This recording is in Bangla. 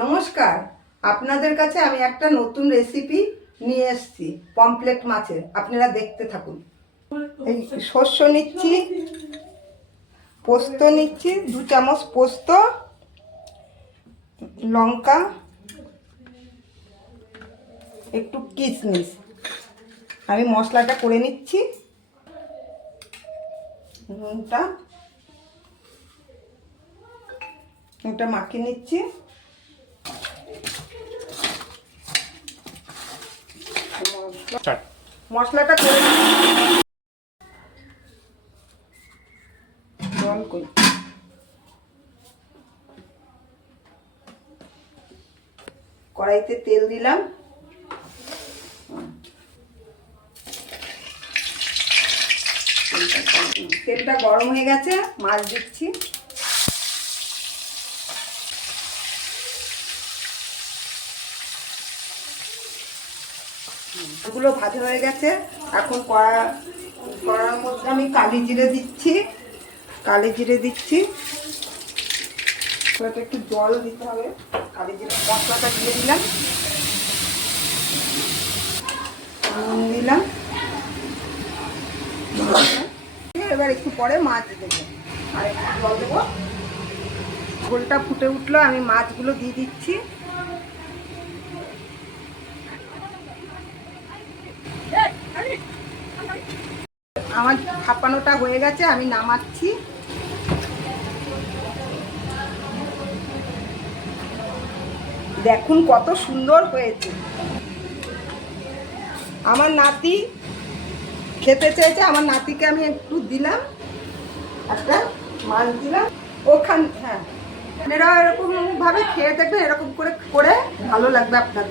নমস্কার, আপনাদের কাছে আমি একটা নতুন রেসিপি নিয়ে এসেছি পমফ্রেট মাছের। আপনারা দেখতে থাকুন। এই শস্য নিচ্ছি, পোস্ত নিচ্ছি 2 চামচ পোস্ত, লঙ্কা, একটু কিশমিশ। আমি মশলাটা করে নিচ্ছি। নুনটা এটা মাখিয়ে নিচ্ছি। মশলাটা করে জল করি, কড়াইতে তেল দিলাম। তেলটা গরম হয়ে গেছে, মাছ দিচ্ছি। এগুলো ভাজা হয়ে গেছে। এখন কড়ার মধ্যে আমি কালি জিরে দিচ্ছি। একটু জল দিতে হবে। কালি জিরে মশলাটা দিয়ে দিলাম, নুন দিলাম। এবার একটু পরে মাছ দেবো, আর একটু জল দেবো। ঝোলটা ফুটে উঠলো, আমি মাছগুলো দিয়ে দিচ্ছি। আমার ভাপানোটা হয়ে গেছে, আমি নামাচ্ছি। দেখুন কত সুন্দর হয়েছে। আমার নাতি খেতে চেয়েছে, আমার নাতিকে আমি একটু দিলাম, একটা মাছ দিলাম। হ্যাঁ, আপনারা এরকম ভাবে খেয়ে দেখবেন, এরকম করে ভালো লাগবে আপনাদের।